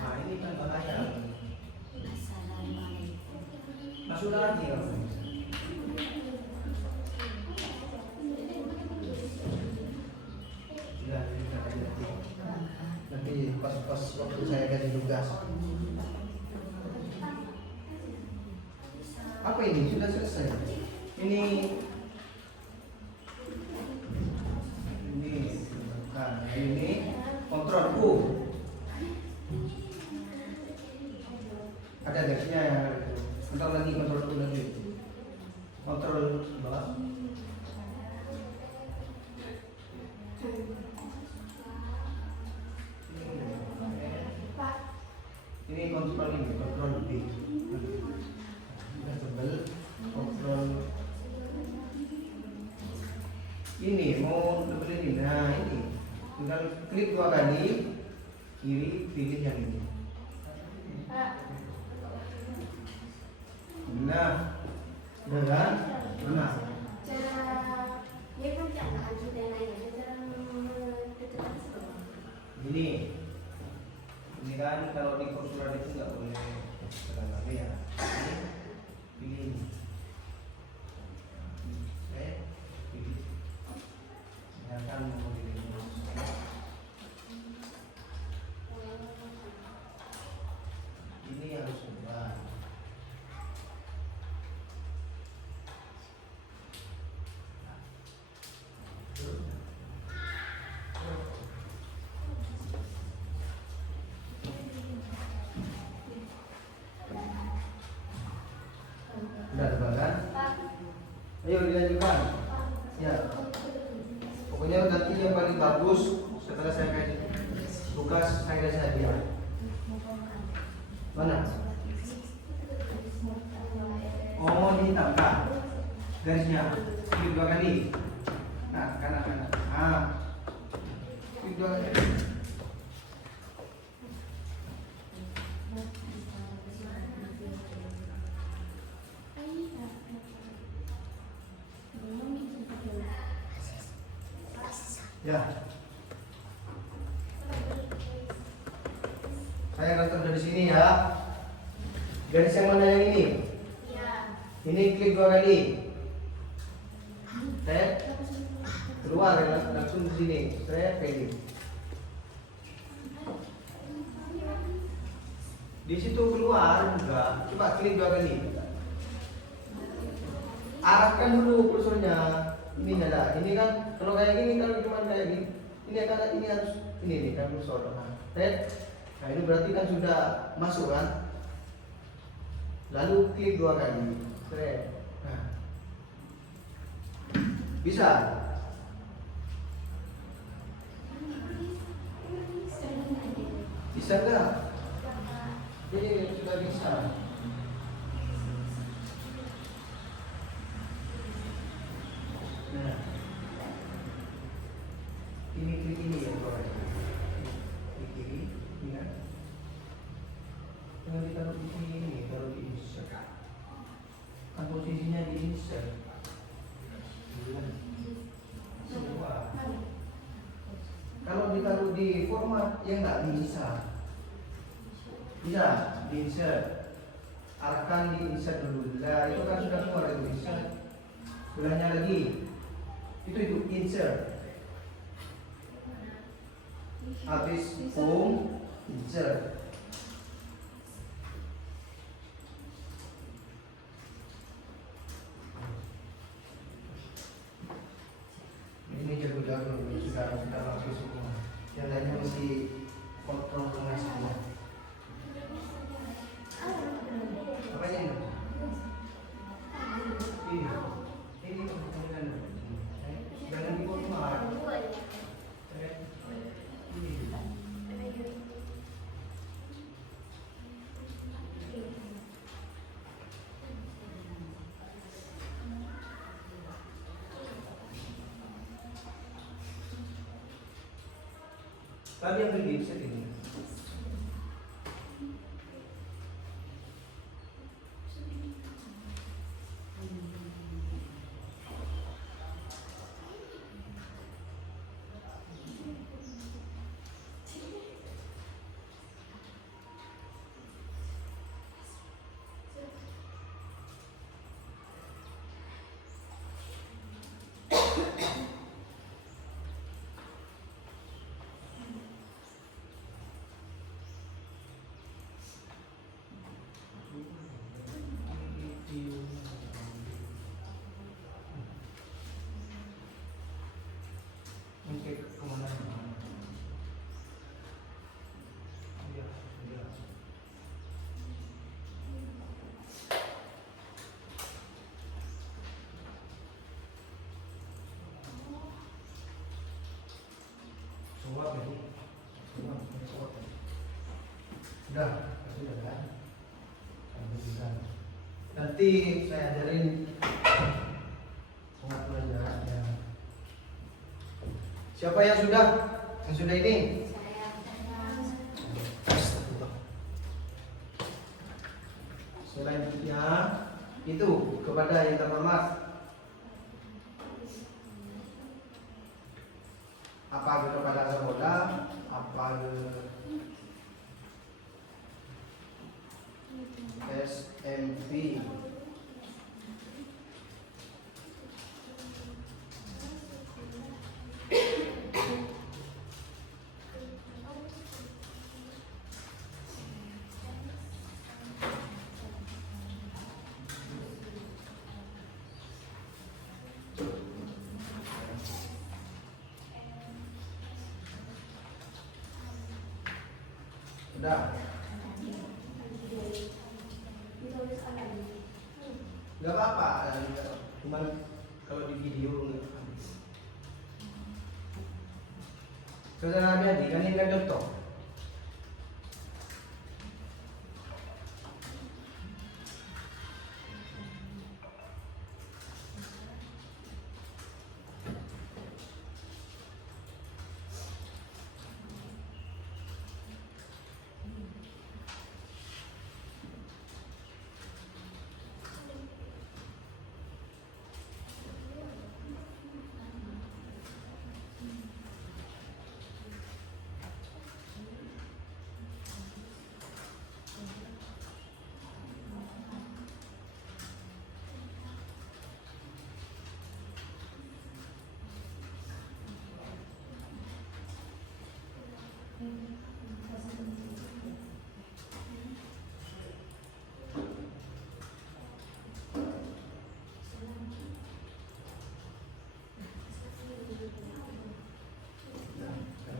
Nah, ini kan bahaya. Masuk lagi ya. Ya, nanti pas waktu saya kasih tugas. Apa ini? Sudah selesai. Ini bukan. Ini kontrol U. Ada gasnya ya. Kontrol lagi, kontrol U lagi. Kontrol bawah. Ini kontrol ini, kontrol B. Tebel, kontrol ini mau double ini. Nah ini tinggal klik 2 kali kiri, pilih yang ini. Nah udah kan? Mana? Ini kan kalau di konsulat itu nggak boleh tekan HP ya. Pilih ini. Pilih. Silakan mau pilih. Ini harus ubah. Sudah ubah kan? Ayo dilanjutkan. Ya. Pokoknya nanti yang paling bagus setelah saya kasih tugas saya kasih hadiah. Mana? Oh, ditambah garisnya. Klik 2 kali. Nah, kanan. Ah. Klik 2 kali. Ya. Saya akan dari sini ya. Garis yang mana yang ini? Ini klik 2 kali. Saya keluar langsung di sini. Saya pilih. Di situ keluar juga. Coba klik 2 kali. Arahkan dulu kursornya. Ini nyala. Ini kan kalau kayak gini, kalau cuma kayak gini, ini akan ini harus ini nih kan kursor. Nah ini berarti kan sudah masuk kan. Lalu klik 2 kali. Nah. Bisa. Bisa enggak? Ini sudah bisa. Nah. Ini klik ini ya, Bro. Klik kiri, ini kan. Jangan ditaruh di sini, taruh di insert. Kan posisinya di insert. Semua. Kalau ditaruh di format ya nggak bisa. Bisa di insert. Arahkan di insert dulu. Nah itu kan sudah keluar itu insert. Sebelahnya lagi. Itu insert. Habis home. Insert. Ini jago-jago sudah langsung semua. Yang lainnya masih kontrol dengan semua. Apa ini? Ini kebetulan. Jangan dipotong. Ini. Tadi yang beli set ini. Oke, kemana? Iya, iya. Suap ini, suap. Sudah kan? Alhamdulillah. Nanti saya ajarin pelajarannya. Siapa yang sudah? Yang sudah ini? Astagfirullah. Selanjutnya itu kepada yang terhormat. Apa kepada sekolah? Apa SMP? Sudah. Gak apa-apa, cuman kalau di video nggak habis. Saudara adik kan ini kan contoh.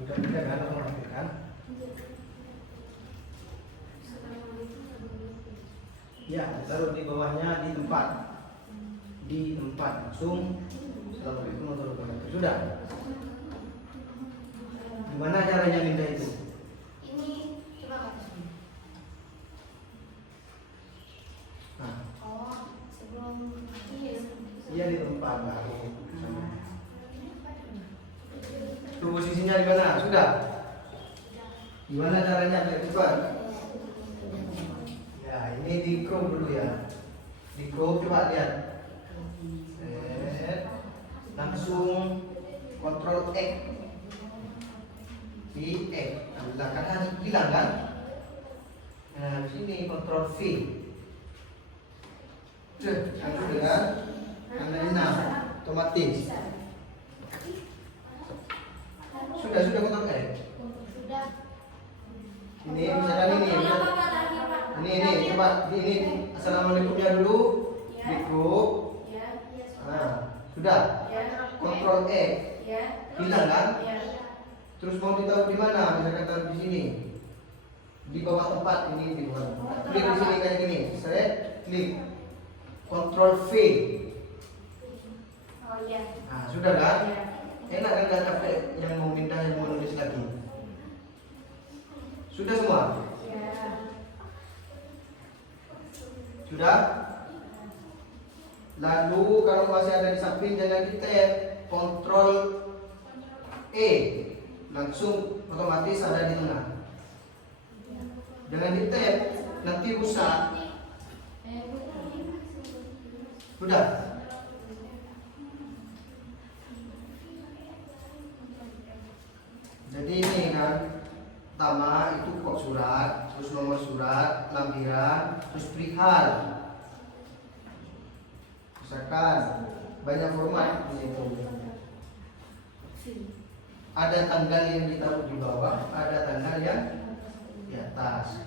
Mudah-mudahan kan orang kan. Ya, taruh di bawahnya di tempat langsung. Assalamualaikum warahmatullahi wabarakatuh. Sudah. Gimana caranya minta itu? Ini coba kata. Nah, Oh, sebelum ini. iya di tempat baru. Tuh posisinya di mana? Sudah. Gimana caranya biar cepat? Ya, ini di crop dulu ya. Di crop coba lihat. Langsung Ctrl X. Di X. Nah, karena hilang kan? Nah, di sini Ctrl V. Langsung dengan karena otomatis. Sudah Ctrl X. Sudah. Ini misalkan ini. Ini coba ini assalamualaikum ya dulu. Cukup. Nah, sudah. Kontrol E. Hilang kan? Terus mau ditaruh di mana? Misalkan taruh di sini. Di bawah tempat ini di bawah. Klik di sini kayak gini. Saya klik. Kontrol V. Nah, sudah kan? Enak kan, nggak capek yang mau pindah yang mau nulis lagi. Sudah semua? Sudah? Lalu kalau masih ada di samping jangan di tab, Kontrol E, langsung otomatis ada di tengah. Jangan di tab, nanti rusak. Sudah? Jadi ini kan, pertama itu kok surat, terus nomor surat, lampiran, terus perihal. Misalkan banyak format di situ. Ada tanggal yang ditaruh di bawah, ada tanggal yang di atas.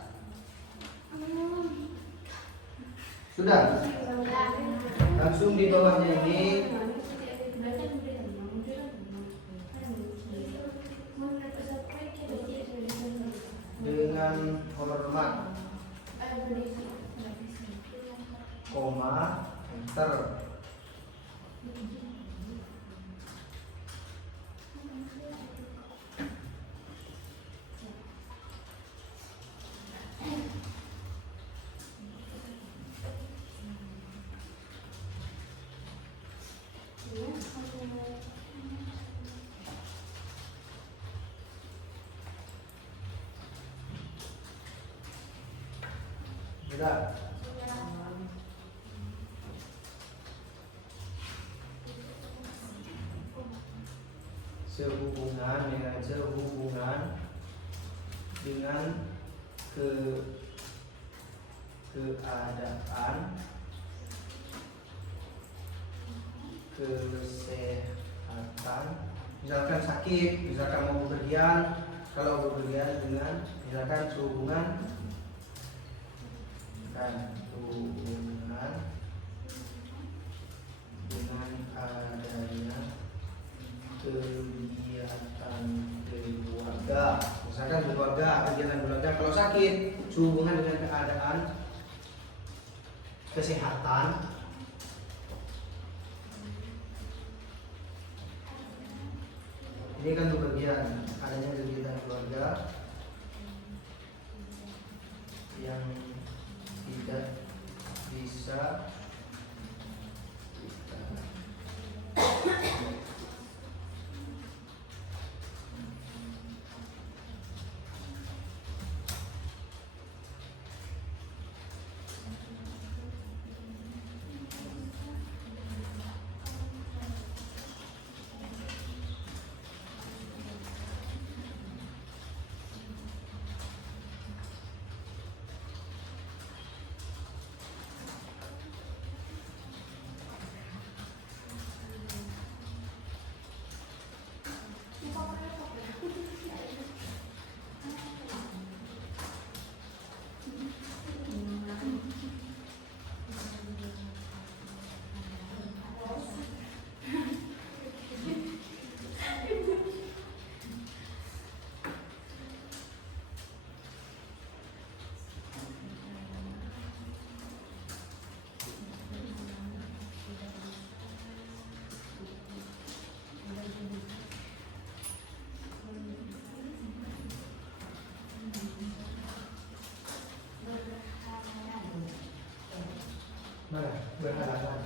Sudah? Langsung di bawahnya ini dengan hormat, koma, enter. Sudah. Sehubungan dengan keadaan kesehatan, misalkan sakit, misalkan mau bepergian, kalau bepergian dengan misalkan sehubungan dengan adanya kegiatan keluarga, misalkan keluarga, kegiatan keluarga. Kalau sakit, sehubungan dengan keadaan kesehatan. Ini kan kebagian adanya kegiatan keluarga yang tidak bisa berhadapan.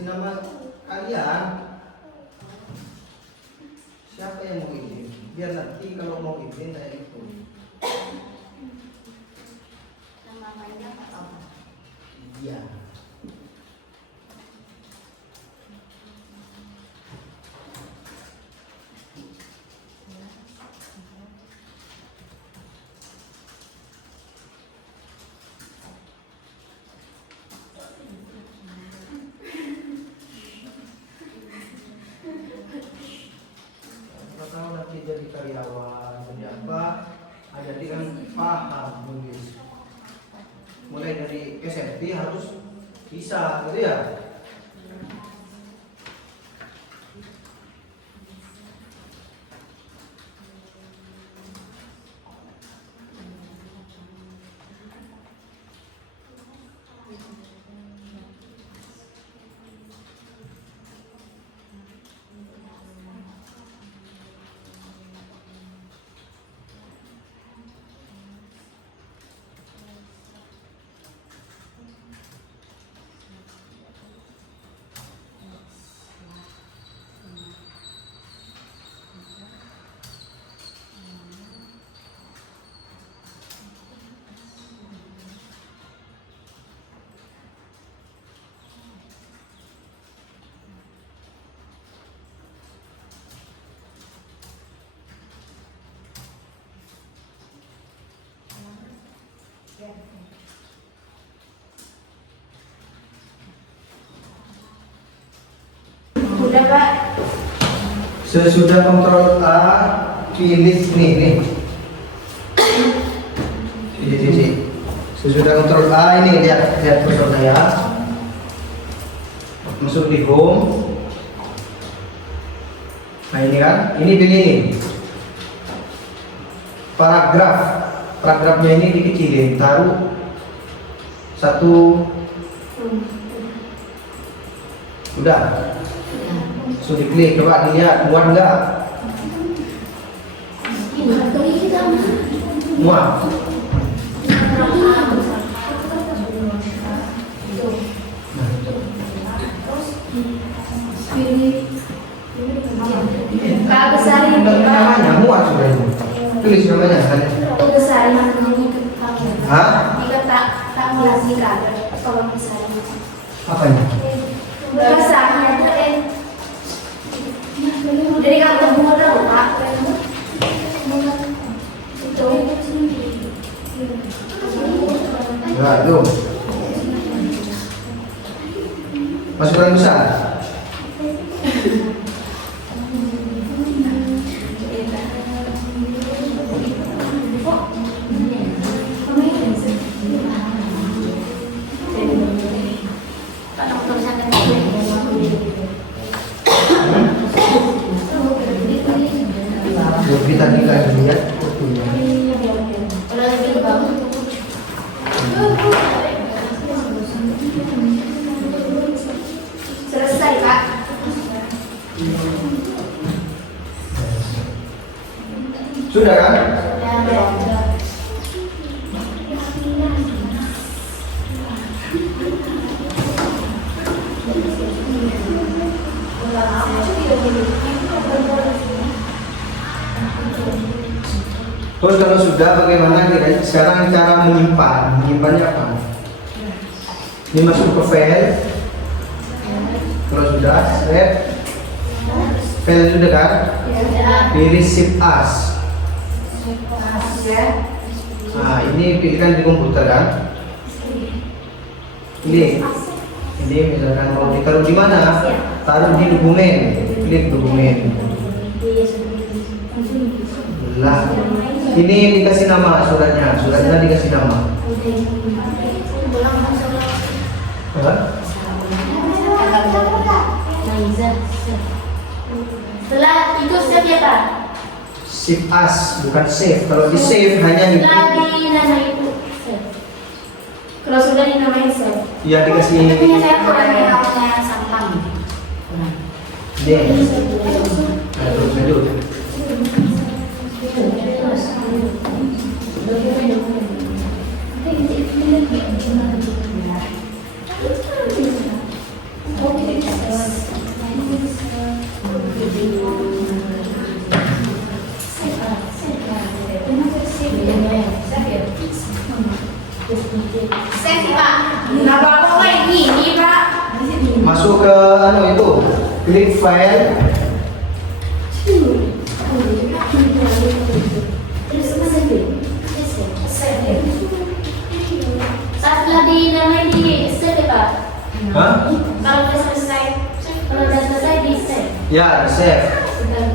Kasih nama kalian. Siapa yang mau izin? Biar nanti kalau mau izin saya ikut. Nama mainnya apa? Iya. Kalau nanti jadi karyawan, jadi apa? Jadi kan paham nulis. Mulai dari SMP harus bisa, gitu ya. Udah Pak. Sesudah kontrol A, pilih nih. Sini. Sesudah kontrol A ini lihat kursor saya. Masuk di home. Nah ini kan, ini pilih ini. Paragrafnya ini dikecilin, taruh satu. Udah. Sudah klik, coba dilihat muat enggak? Muat. Kak besarin Namanya muat sudah ini. Tulis namanya kan? besarin namanya. Hah? Jika tak melatih Kak, tolong besarin. Apanya? Besarin dari kantor modal Pak. Itu. Enggak, tuh. Masih kurang besar? Kita tinggal lihat fotonya. Selesai Kak. Sudah kan? Terus kalau sudah bagaimana kira sekarang cara menyimpannya apa? Ini masuk ke file. Kalau sudah save, file sudah kan? Pilih shift as. Nah ini pilihkan di komputer kan? Pilih. Ini misalkan mau ditaruh di mana? Taruh di dokumen. Klik dokumen. Lah. Ini dikasih nama suratnya dikasih nama. Apa? Setelah itu save ya Pak. Shift as bukan save. Kalau di save hanya di. Setelah di nama itu save. Kalau sudah dinamain save. Ya dikasih. Punya saya kurang namanya sampang. Ini. Lanjut. Oke. Save sih Pak. Nggak apa-apa kayak gini Pak. Masuk ke itu, klik file. Setelah dinamai di save Pak. Hah? Kalau udah selesai, di save. Ya, save.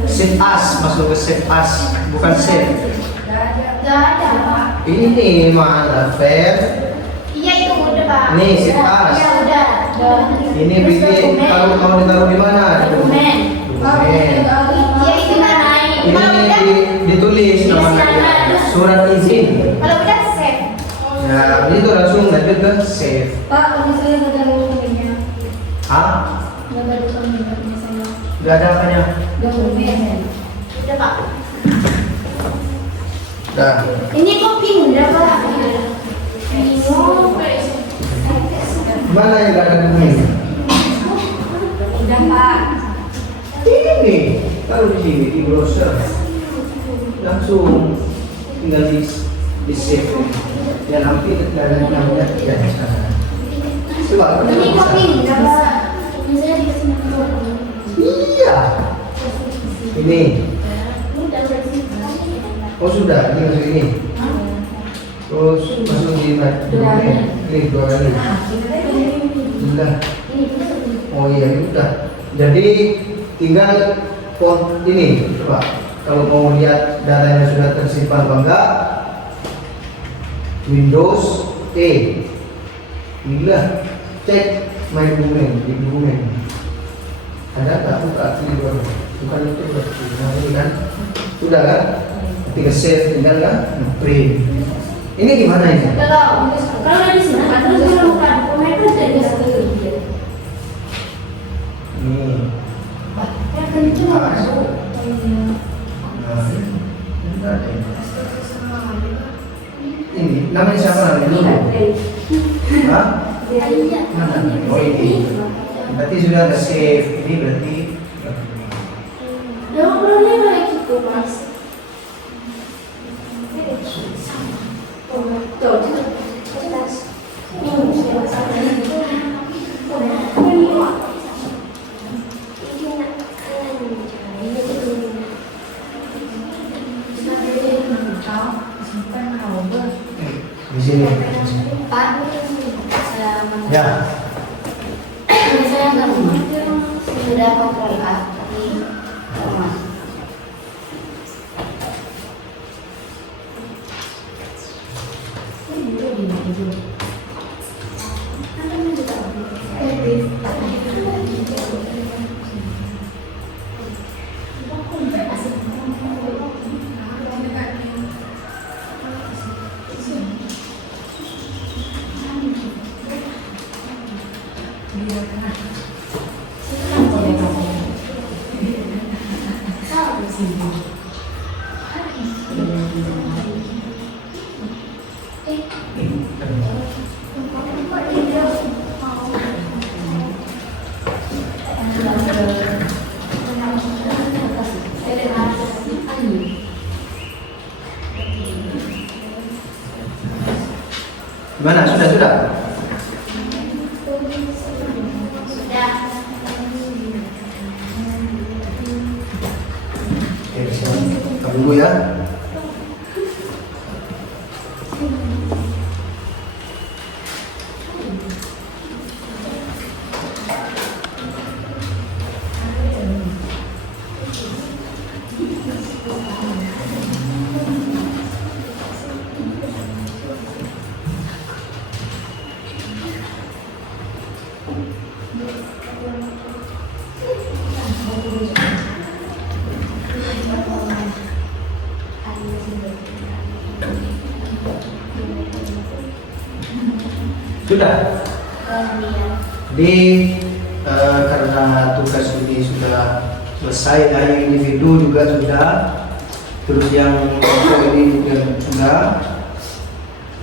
Save as, masuk ke save as, bukan save. Gak ada Pak. Ini mana file? Iya itu udah Pak. Nih, save as. Iya udah. Ini bikin kalau mau ditaruh di mana? Dokumen. Dokumen. Iya itu nggak naik. Ini Kalau udah, ditulis namanya surat izin. kalau udah save. Nah, itu langsung lanjut ke save. Pak, kalau saya nggak ada dokumennya. Ah, Nggak ada dokumennya saya. nggak ada apanya. Dokumen. Udah Pak. Dah. Ini kok pindah Pak? Bingung. Mana yang nggak ada dokumennya? Udah Pak. Ini taruh di sini di browser. Langsung tinggal di save. Ya nanti dari namanya ya sana. Coba Ini kok bisa. pindah Pak? Misalnya dikasih nama. Iya. Ini. Udah berarti. Oh sudah, ini masuk ini. Terus masuk di dokumen. Klik dua kali. Sudah. Oh iya, ini udah. Jadi tinggal font ini, coba. Kalau mau lihat datanya sudah tersimpan apa enggak, Windows E. Inilah cek my dokumen di dokumen. Ada nggak buka ini baru? Bukan itu berarti. Nah ini kan, sudah kan? Tinggal save, tinggal kan? Print. Ini gimana ini? Kalau udah di sini, terus kalau buka dokumen itu udah di sini. Nih. Ya kenceng masuk. Nah, ini ada ini. Ini namanya siapa namanya dulu? Hah? Mana? Oh ini. Berarti sudah ada save. Ini berarti. Ya ngobrolnya kayak gitu Mas. Tuh, jelas. Ini sudah sampai. Di sini. Pak, saya Ya. saya nggak sudah kontrol Pak, tapi Mas. Gimana? Sudah. Sudah. Oke, kita dulu ya. Sudah. Karena tugas ini sudah selesai, yang individu juga sudah, terus yang kelompok ini juga sudah.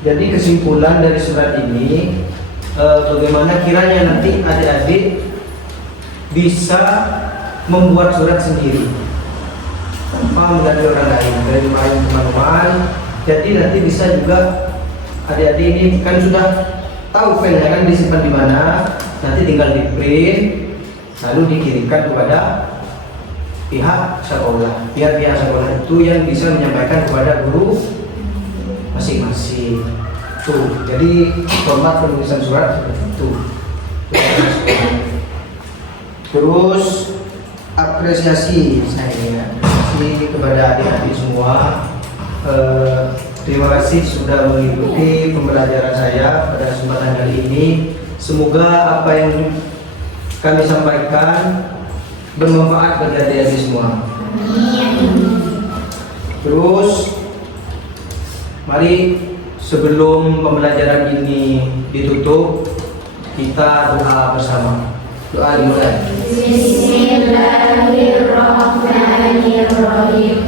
Jadi kesimpulan dari surat ini, bagaimana kiranya nanti adik-adik bisa membuat surat sendiri tanpa mengganti orang lain, dari teman-teman. Jadi nanti bisa juga adik-adik ini kan sudah tahu filenya kan disimpan di mana, nanti tinggal di print lalu dikirimkan kepada pihak sekolah. Pihak-pihak sekolah itu yang bisa menyampaikan kepada guru masing-masing. Tuh, jadi format penulisan surat seperti itu. Terus apresiasi saya kepada adik-adik semua. Terima kasih sudah mengikuti pembelajaran saya pada kesempatan kali ini. Semoga apa yang kami sampaikan bermanfaat bagi adik-adik semua. Terus mari sebelum pembelajaran ini ditutup, kita doa bersama. Doa dimulai. Bismillahirrahmanirrahim.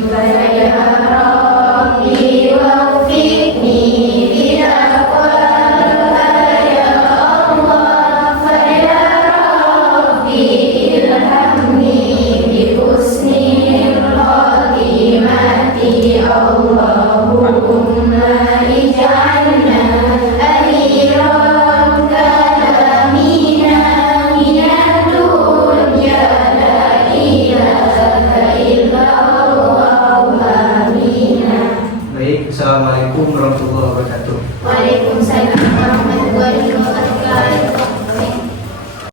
Ya Rabbi waffiqni ila aqwal ya Allah, fa ya Rabbi ilhamni bi husnil khatimati. Allahumma ij'alna akhiran kalamina minad dunya la ilaha illa Allah. Amin. Baik, assalamualaikum warahmatullahi wabarakatuh. Waalaikumsalam